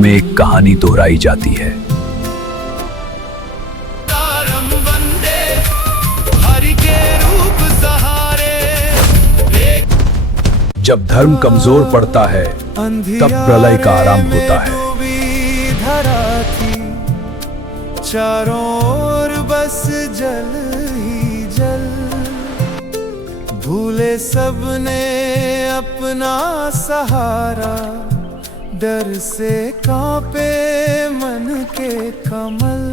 में एक कहानी दोहराई जाती है। जब धर्म कमजोर पड़ता है तब प्रलय का आरंभ होता है। चारों ओर बस जल ही जल, भूले सबने अपना सहारा, डर से कांपे मन के कमल।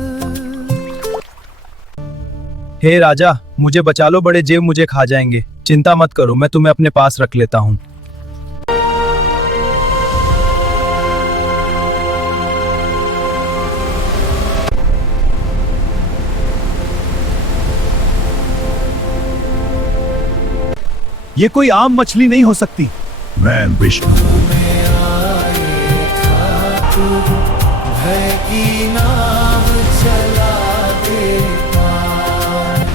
हे राजा, मुझे बचा लो, बड़े जेब मुझे खा जाएंगे। चिंता मत करो, मैं तुम्हें अपने पास रख लेता हूँ। ये कोई आम मछली नहीं हो सकती। मैं विष्णु। भय की नाव चला दे पार।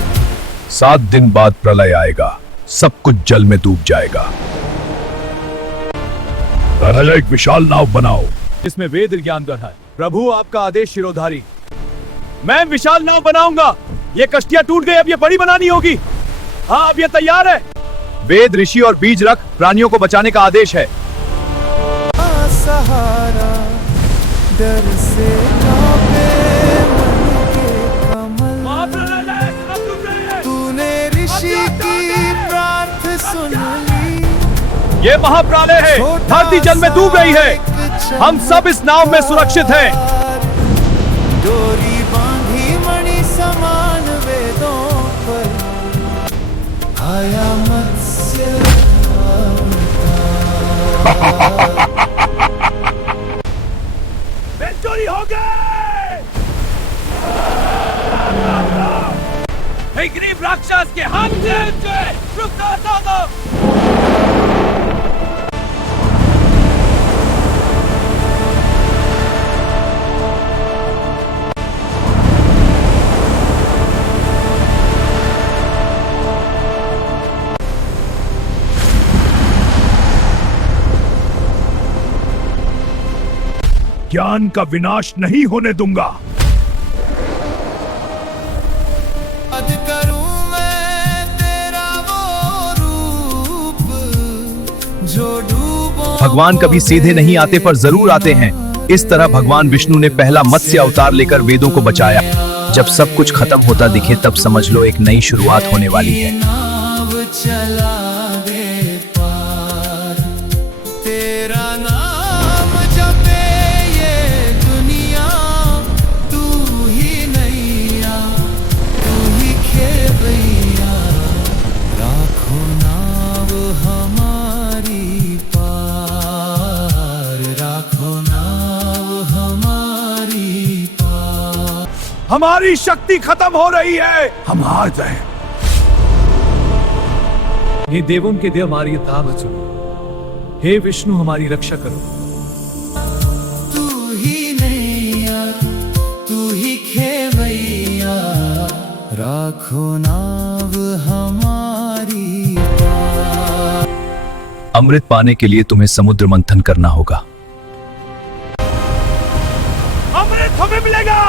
7 दिन बाद प्रलय आएगा, सब कुछ जल में डूब जाएगा। राजा, एक विशाल नाव बनाओ इसमें वेद ज्ञान का है। प्रभु, आपका आदेश शिरोधारी। मैं विशाल नाव बनाऊंगा। ये कश्तियां टूट गई, अब ये बड़ी बनानी होगी। हाँ, अब ये तैयार है। वेद, ऋषि और बीज रख, प्राणियों को बचाने का आदेश है। सहारा, डर से कांपे मन के कमल। तूने ऋषि की प्रार्थना सुन ली। ये महाप्रलय है, धरती जल में डूब गई है। हम सब इस नाव में सुरक्षित हैं। डोरी बांधी मणि समान वेदों पर, आया मत्स्य चोरी हो गए। हे गरीब राक्षस के हाथ से रुक दो। ज्ञान का विनाश नहीं होने दूंगा। याद करूं मैं तेरा वो रूप जो डूबो। भगवान कभी सीधे नहीं आते पर जरूर आते हैं। इस तरह भगवान विष्णु ने पहला मत्स्य अवतार लेकर वेदों को बचाया। जब सब कुछ खत्म होता दिखे तब समझ लो एक नई शुरुआत होने वाली है। नाव चला दे पार, तेरा नाम जपे ये दुनिया। तू ही नैया, तू ही खेवैया, राखो नाव हमारी पार, राखो नाव हमारी पार। हमारी शक्ति खत्म हो रही है। हम हार गए। हे देवों के देव, हमारी धाम बचो। हे विष्णु, हमारी रक्षा करो। तू ही नैया, तू ही खेवैया, राखो नाव हमारी पार। अमृत पाने के लिए तुम्हें समुद्र मंथन करना होगा। अमृत हमें मिलेगा,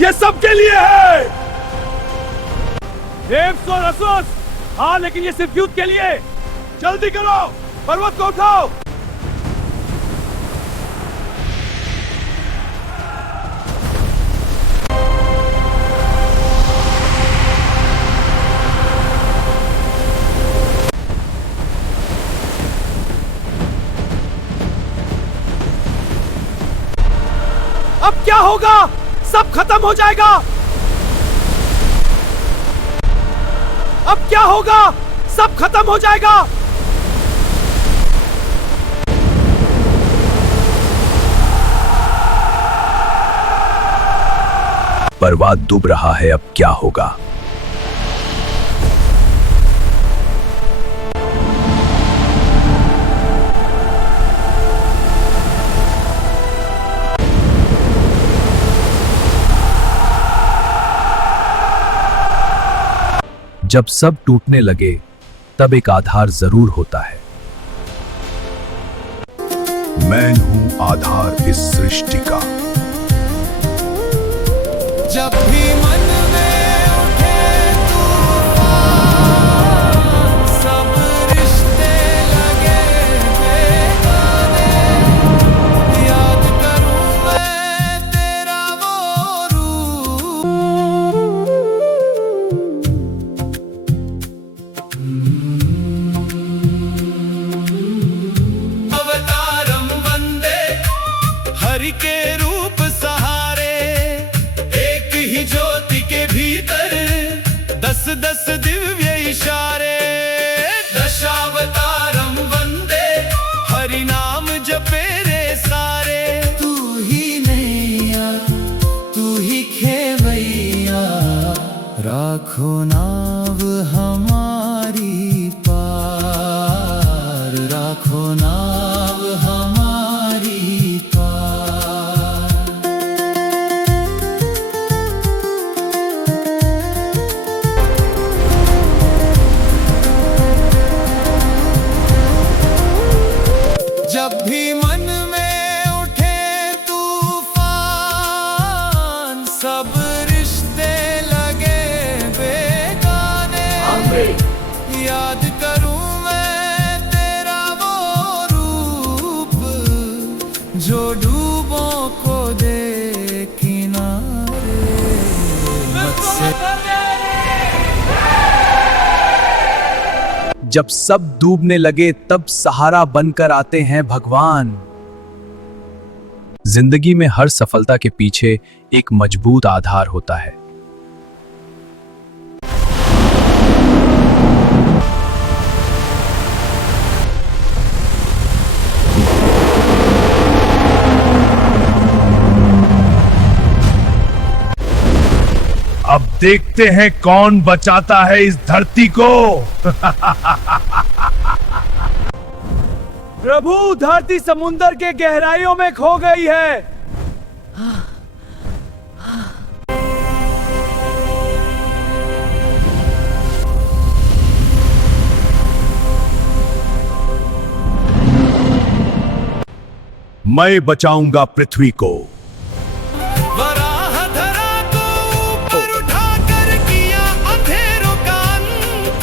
ये सबके लिए है। देव सो रसोस। हाँ, लेकिन ये सिर्फ युद्ध के लिए। जल्दी करो, पर्वत को उठाओ। अब क्या होगा? सब खत्म हो जाएगा। अब क्या होगा? सब खत्म हो जाएगा। पर्वत डूब रहा है, अब क्या होगा? जब सब टूटने लगे तब एक आधार जरूर होता है। मैं हूं आधार इस सृष्टि का। जब भी मन में उठे तूफान, सब रिश्ते लगे बेगाने, याद करूं मैं तेरा वो रूप। अवतारम वंदे, हरि के रूप सहारे, एक ही ज्योति के भीतर 10-10 दिव्य इशारे। दशावतारम वंदे, हरि नाम जपे रे सारे। तू ही नैया, तू ही खेवैया, राखो नाव हमारी पार, राखो नाव हमारी पार। जब भी मन में उठे तूफान, सब रिश्ते लगे बेगाने, याद करूं मैं तेरा वो रूप, जो डूबों को दे किनारे। मुझसे जब सब डूबने लगे तब सहारा बनकर आते हैं भगवान। जिंदगी में हर सफलता के पीछे एक मजबूत आधार होता है। अब देखते हैं कौन बचाता है इस धरती को। प्रभु, धरती समुंदर के गहराइयों में खो गई है। मैं बचाऊंगा पृथ्वी को। वराहधरा को ऊपर उठाकर किया अंधेरों का अंत,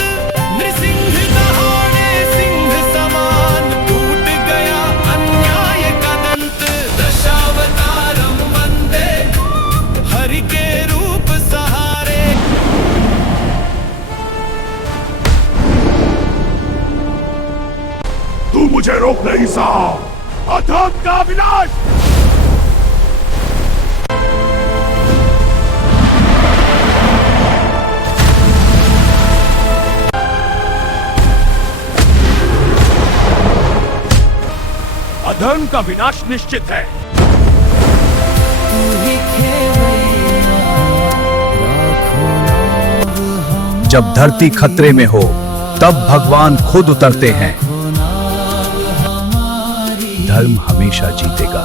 नृसिंह दहाड़े सिंह समान, टूट गया अन्याय का दंत। दशावतारम वंदे, हरि के रूप सहारे। तू मुझे रोक नहीं सका। अधर्म का विनाश। अधर्म का विनाश निश्चित है। तू ही खेवैया, राखो नाव हमारी। जब धरती खतरे में हो तब भगवान खुद उतरते हैं। धर्म हमेशा जीतेगा।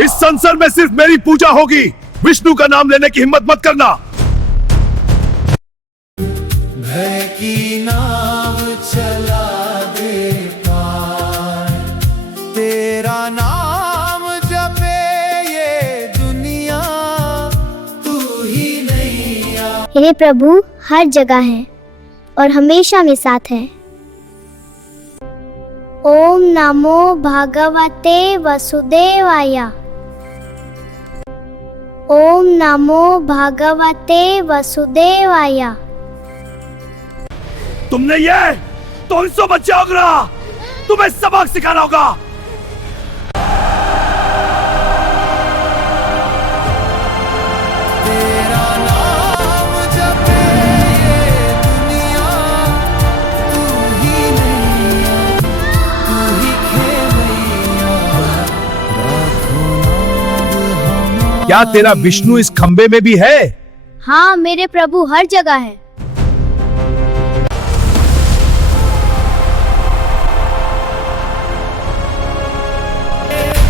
इस संसार में सिर्फ मेरी पूजा होगी। विष्णु का नाम लेने की हिम्मत मत करना। भय की नाव चला दे पार, तेरा नाम जपे ये दुनिया। तू ही नैया। हे प्रभु हर जगह है और हमेशा में साथ है। ओम नमो भगवते वसुदेवाय। ओम नमो भगवते वसुदेवाय। तुमने ये तो 100 बच्चे होगा, तुम्हें सबक सिखाना होगा। तेरा नाम जपे ये दुनिया। तू ही नैया, तू ही खेवैया, राखो नाव हमारी। क्या तेरा विष्णु इस खंबे में भी है? हाँ मेरे प्रभु हर जगह है।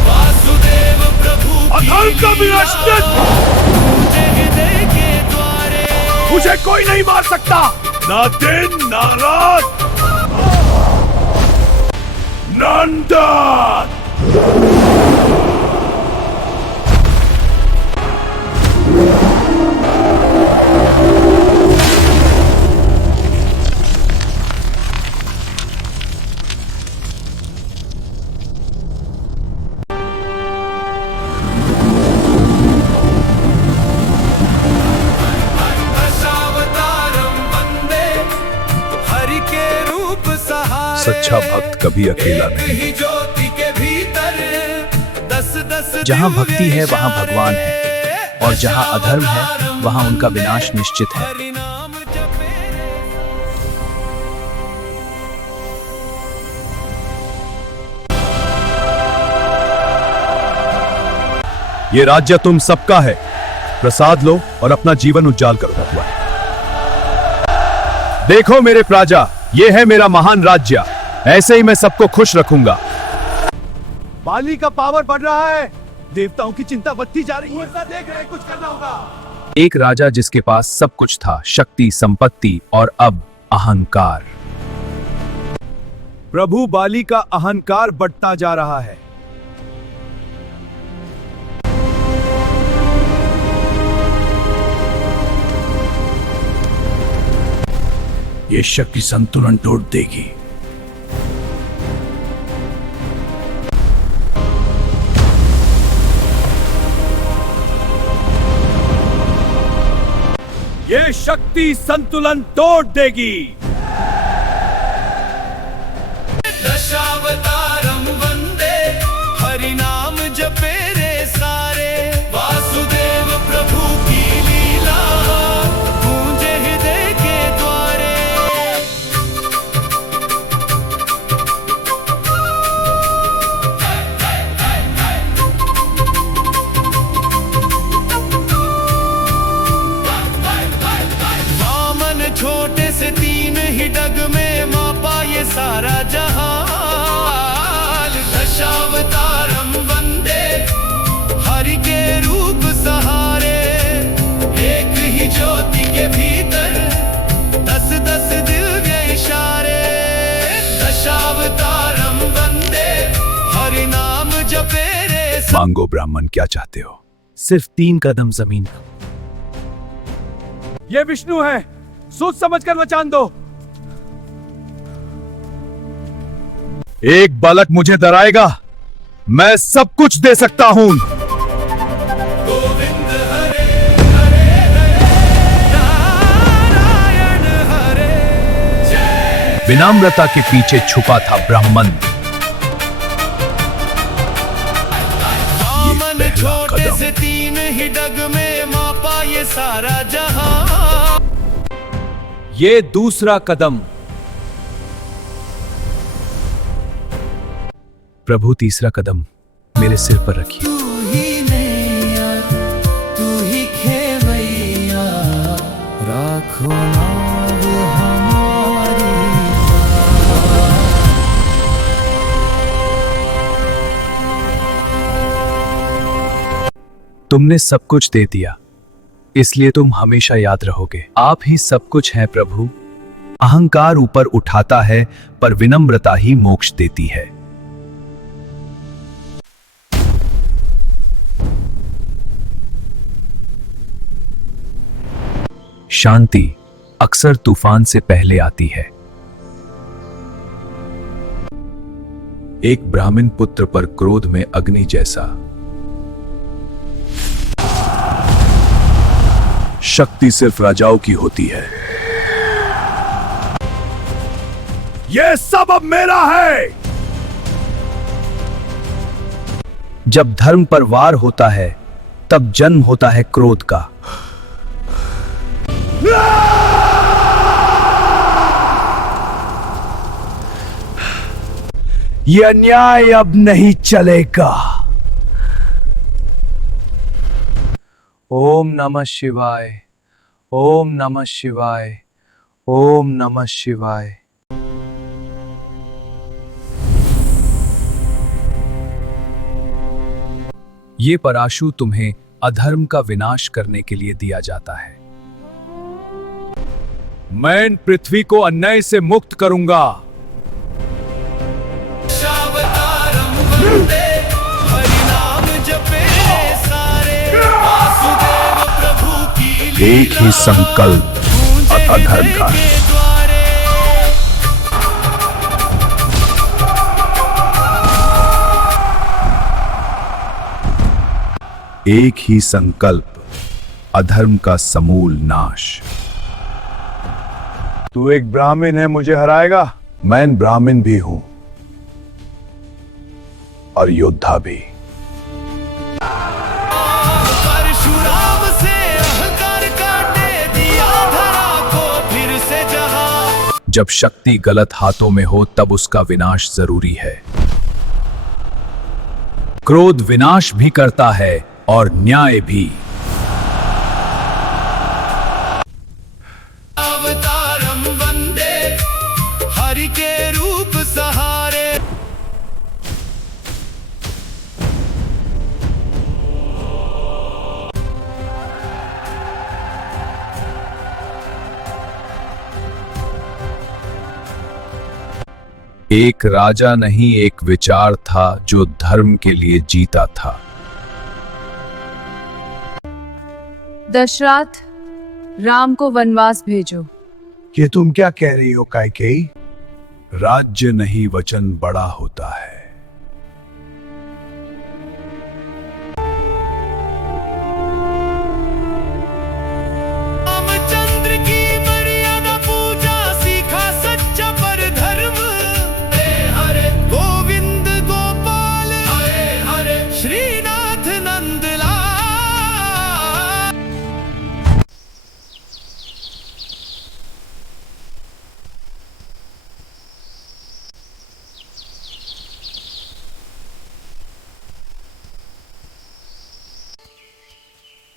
वासुदेव प्रभु अधर्म का विनाश। तुझे देखे मुझे कोई नहीं मार सकता, ना दिन ना रात। नंदन! दशावतारम वंदे, हरि के रूप सहारे। सच्चा भक्त कभी अकेला एक नहीं। ही ज्योति के भीतर 10-10 जहाँ भक्ति है वहाँ भगवान है, और जहाँ अधर्म है वहाँ उनका विनाश निश्चित है। हरि नाम जपे। ये राज्य तुम सबका है, प्रसाद लो और अपना जीवन उज्जाल करो। देखो मेरे प्रजा, ये है मेरा महान राज्य, ऐसे ही मैं सबको खुश रखूंगा। बाली का पावर बढ़ रहा है, देवताओं की चिंता बढ़ती जा रही है। देख रहे, कुछ करना होगा। एक राजा जिसके पास सब कुछ था, शक्ति, संपत्ति और अब अहंकार। प्रभु बाली का अहंकार बढ़ता जा रहा है। ये शक्ति संतुलन तोड़ देगी। ये शक्ति संतुलन तोड़ देगी। दशावतारम वंदे, हरि नाम जपे रे सारे। वासुदेव प्रभु की लीला, गूंजे हृदय के द्वारे। वामन छोटे से 3 ही डग में मापा ये सारा जहान। दशावतारम वंदे, हरि के रूप सहारे। एक ही ज्योति के भीतर 10-10 दिव्य इशारे। दशावतारम वंदे, हरि नाम जपे रे। मांगो ब्राह्मण, क्या चाहते हो? सिर्फ 3 कदम जमीन। ये विष्णु है, सोच समझकर वचन दो। एक बालक मुझे डराएगा, मैं सब कुछ दे सकता हूं। गोविंद हरे हरे नारायण हरे। विनम्रता के पीछे छुपा था ब्राह्मण। वामन पहला छोटे कदम। से 3 ही डग में मापा ये सारा जहां। ये दूसरा कदम। प्रभु तीसरा कदम मेरे सिर पर रखिए। तू ही नैया, तू ही खेवैया, राखो नाव हमारी। तुमने सब कुछ दे दिया, इसलिए तुम हमेशा याद रहोगे। आप ही सब कुछ हैं प्रभु। अहंकार ऊपर उठाता है, पर विनम्रता ही मोक्ष देती है। शांति अक्सर तूफान से पहले आती है। एक ब्राह्मण पुत्र पर क्रोध में अग्नि जैसा। शक्ति सिर्फ राजाओं की होती है। ये सब अब मेरा है। जब धर्म पर वार होता है, तब जन्म होता है क्रोध का। ये अन्याय अब नहीं चलेगा। ओम नमः शिवाय, ओम नमः शिवाय, ओम नमः शिवाय। ये पराशु तुम्हें अधर्म का विनाश करने के लिए दिया जाता है। मैं इन पृथ्वी को अन्याय से मुक्त करूंगा। दशावतारम वंदे हरिनाम जपे सारे वासुदेव प्रभु की एक ही संकल्प गूंजे अधर्म का हृदय के द्वारे। एक ही संकल्प अधर्म का समूल नाश। तू एक ब्राह्मण है, मुझे हराएगा? मैं ब्राह्मण भी हूं और योद्धा भी। परशुराम से अहंकार काटे दिया धरा को फिर से जहां। जब शक्ति गलत हाथों में हो तब उसका विनाश जरूरी है। क्रोध विनाश भी करता है और न्याय भी। अवतारम वंदे हरि के रूप सहारे। एक राजा नहीं, एक विचार था जो धर्म के लिए जीता था। दशरथ, राम को वनवास भेजो। ये तुम क्या कह रही हो कैकेयी? राज्य नहीं, वचन बड़ा होता है। रामचंद्र की मर्यादा पूजा सीखा सच्चा पर धर्म। हरे हरे गोविंद गोपाल हरे हरे श्रीनाथ नंदलाल।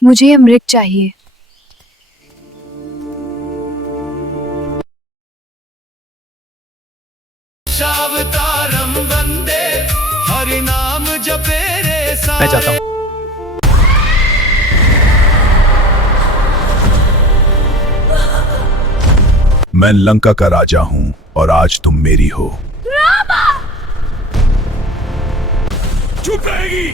मुझे अमृत चाहिए। दशावतारम वंदे हरि नाम जपे रे सारे। मैं चाहता हूं मैं लंका का राजा हूं और आज तुम मेरी हो। चुप रहेगी।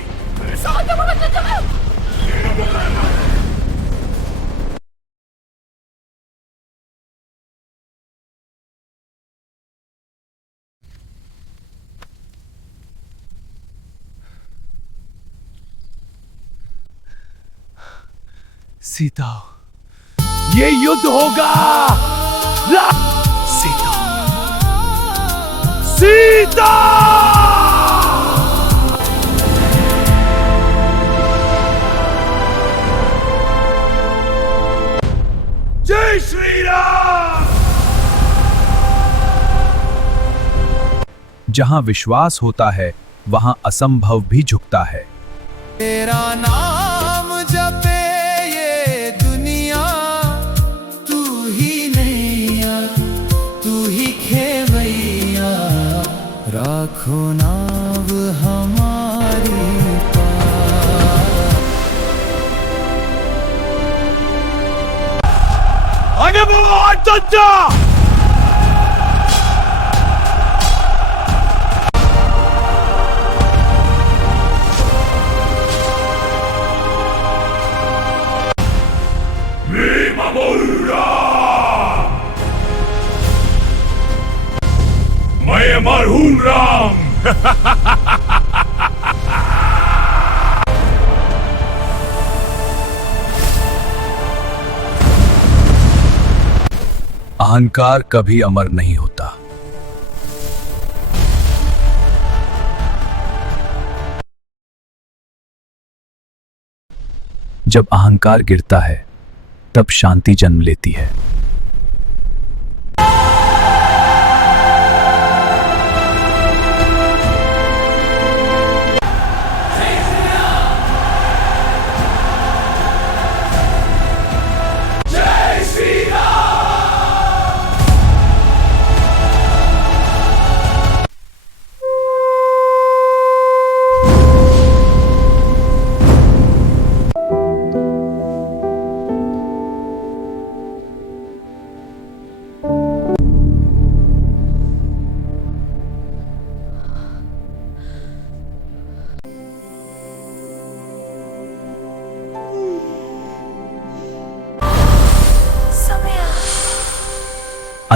सीता, ये युद्ध होगा। सीता, सीता। जय श्री राम। जहां विश्वास होता है वहां असंभव भी झुकता है। तेरा नाम जपे ये दुनिया। तू ही नैया तू ही खेवैया। राखो नाव हमारी पार। आगे बढ़ो, चचा। मैं अमर हूं राम। अहंकार कभी अमर नहीं होता। जब अहंकार गिरता है तब शांति जन्म लेती है।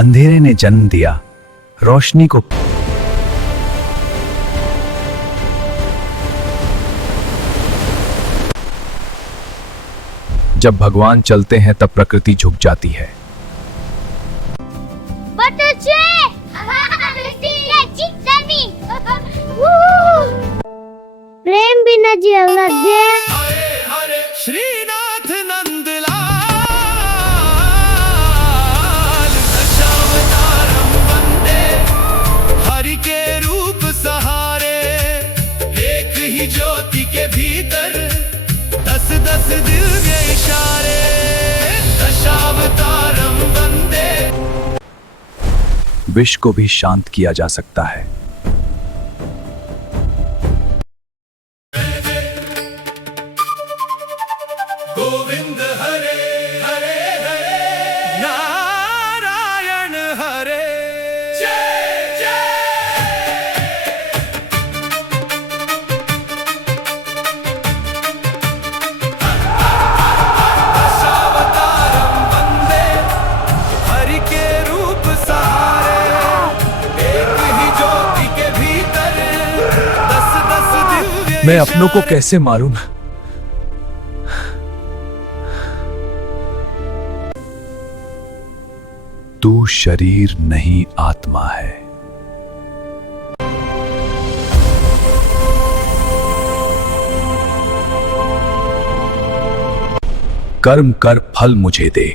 अंधेरे ने जन्म दिया रोशनी को। जब भगवान चलते हैं तब प्रकृति झुक जाती है। प्रेम बिना जीवन दे। श्रीनाथ नंदलाल दशावतारम वंदे, हरि के रूप सहारे, एक ही ज्योति के भीतर 10-10 दिव्य इशारे, दशावतारम वंदे। विष को भी शांत किया जा सकता है। गोविंद हरे हरे हरे, नारायण हरे जय जय। दशावतारम वंदे, हरि के रूप सहारे, एक ही ज्योति के भीतर 10-10 दिव्य। मैं अपनों को कैसे मारूं? तू शरीर नहीं आत्मा है। कर्म कर फल मुझे दे।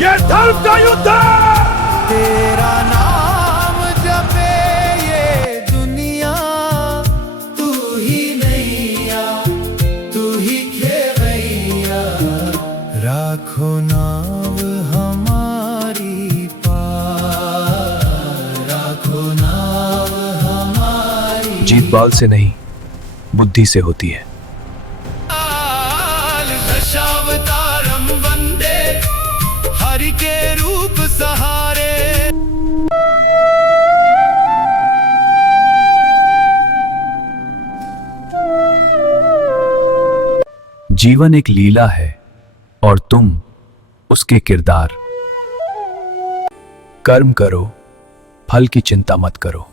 ये धर्म का युद्ध है। तेरा नाम जपे ये दुनिया, तू ही नैया, तू ही खेवैया, राखो नाव हमारी पार, राखो नाव हमारी। जीत बाल से नहीं बुद्धि से होती है। दशावतारम वंदे, हरि के रूप सहारे। जीवन एक लीला है और तुम उसके किरदार। कर्म करो, फल की चिंता मत करो।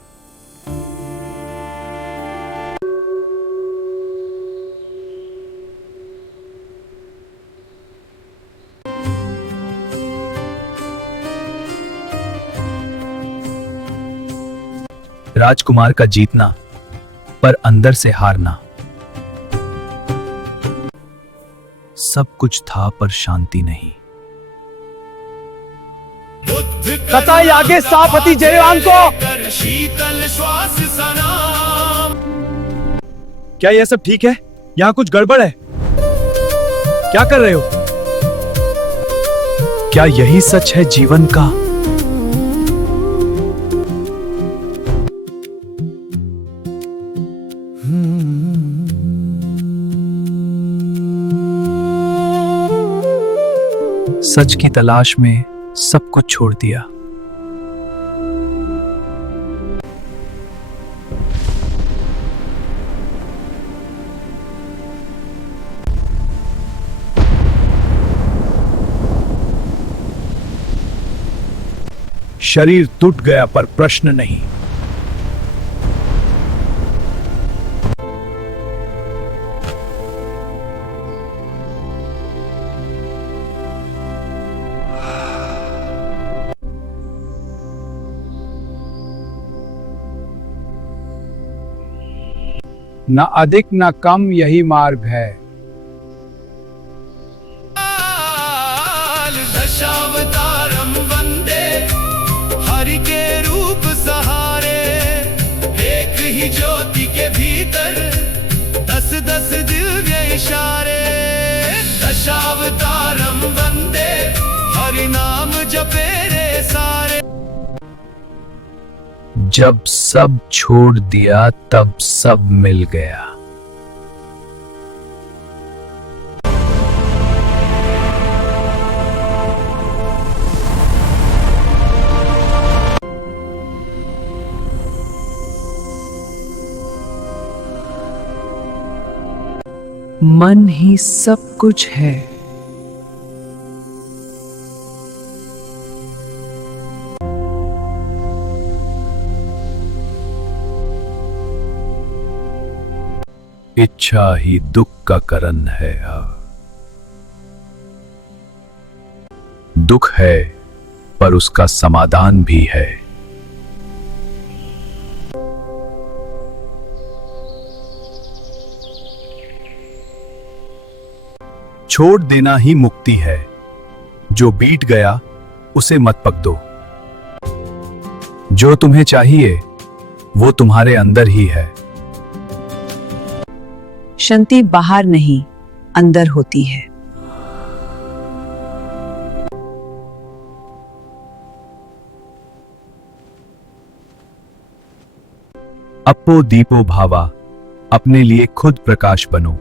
राजकुमार का जीतना पर अंदर से हारना। सब कुछ था पर शांति नहीं। कताई आगे सापति जयवान को। शीतल श्वास सनाम। क्या यह सब ठीक है? यहाँ कुछ गड़बड़ है। क्या कर रहे हो? क्या यही सच है जीवन का? सच की तलाश में सब कुछ छोड़ दिया। शरीर टूट गया पर प्रश्न नहीं। न अधिक न कम यही मार्ग है। दशावतारम वंदे, हरि के रूप सहारे, एक ही ज्योति के भीतर 10-10 दिव्य इशारे। दशावतारम वंदे, हरि नाम जपे रे सारे। जब सब छोड़ दिया तब सब मिल गया। मन ही सब कुछ है। इच्छा ही दुख का कारण है। दुख है पर उसका समाधान भी है। छोड़ देना ही मुक्ति है। जो बीत गया उसे मत पकड़ो। जो तुम्हें चाहिए वो तुम्हारे अंदर ही है। शांति बाहर नहीं, अंदर होती है। अपो दीपो भावा, अपने लिए खुद प्रकाश बनो।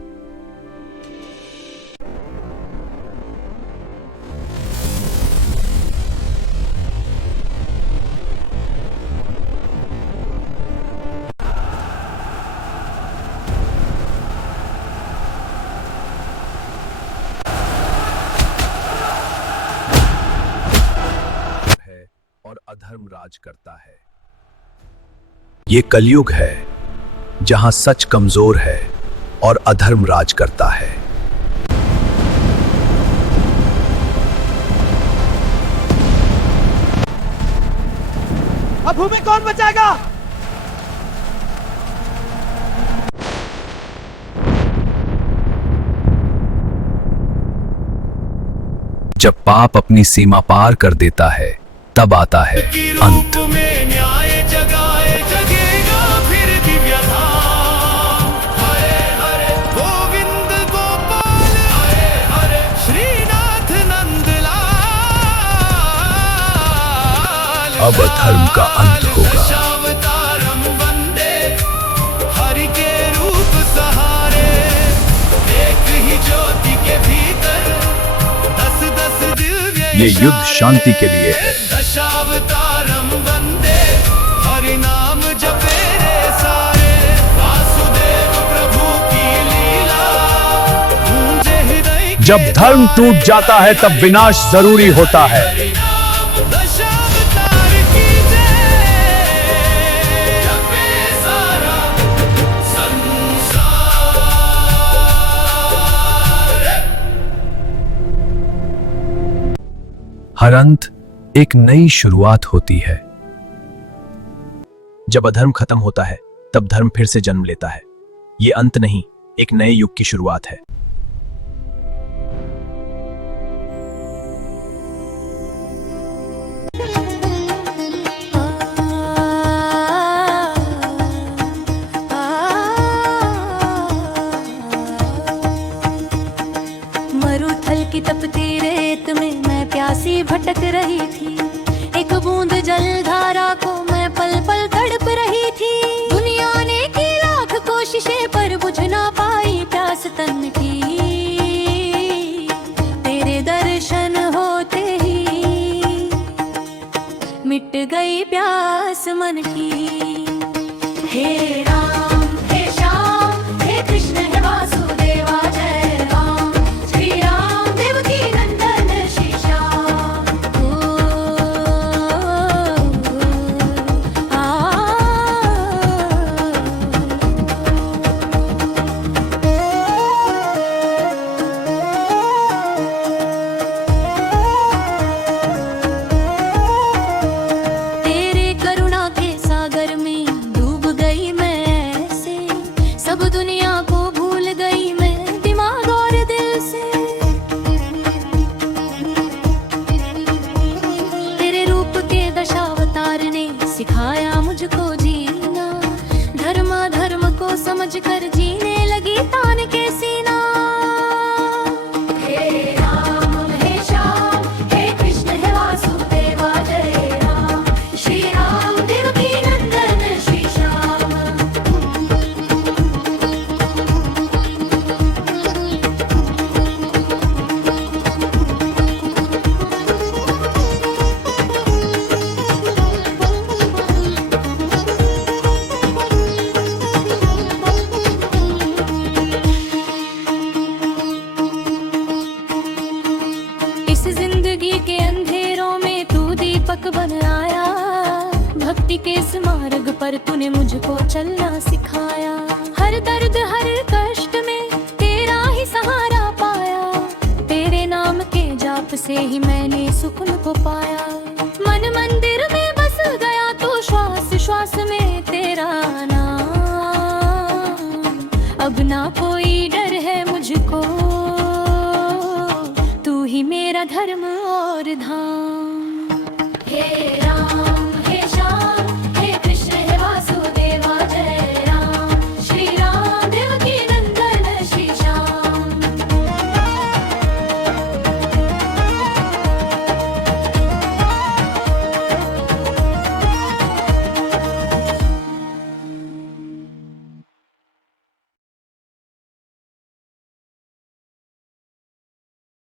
और अधर्म राज करता है। ये कलयुग है जहां सच कमजोर है और अधर्म राज करता है। अब भूमि कौन बचाएगा? जब पाप अपनी सीमा पार कर देता है तब आता है अंत। रूप में न्याय जगाए जगेगा फिर दिव्य धाम। हरे हरे गोविंद गोपाल, हरे हरे श्रीनाथ नंदलाल। अब अधर्म का अंत होगा। दशावतारम वंदे, हरि के रूप सहारे। एक ही ज्योति के भीतर 10-10 दिव्य ये युद्ध शांति के लिए है। दशावतारम वंदे, हरि नाम जपे रे सारे। वासुदेव प्रभु की लीला गूंजे हृदय के जब धर्म टूट जाता है तब विनाश जरूरी होता है। हरि नाम दशावतार की जय। जपे सारा संसार। हर अंत एक नई शुरुआत होती है। जब अधर्म खत्म होता है तब धर्म फिर से जन्म लेता है। ये अंत नहीं, एक नए युग की शुरुआत है। मरुथल की तपती रेत में मैं प्यासी भटक रही थी। एक बूंद जल धारा को मैं पल पल तड़प रही थी। दुनिया ने की लाख कोशिशें पर बुझ ना पाई प्यास तन की। तेरे दर्शन होते ही मिट गई प्यास मन की। हे राम हे श्याम हे कृष्ण हे वासुदेवा जय राम। श्री राम देवकी नंदन श्री श्याम। तेरे करुणा के सागर में डूब गई मैं। जिंदगी के अंधेरों में तू दीपक बन आया। भक्ति के इस मार्ग पर तूने मुझको चलना सिखाया। हर दर्द हर कष्ट में तेरा ही सहारा पाया। तेरे नाम के जाप से ही मैंने सुकून को पाया। मन मंदिर में बस गया तो श्वास श्वास में तेरा नाम। अब ना कोई डर है मुझको, तू ही मेरा धर्म और धाम। हे राम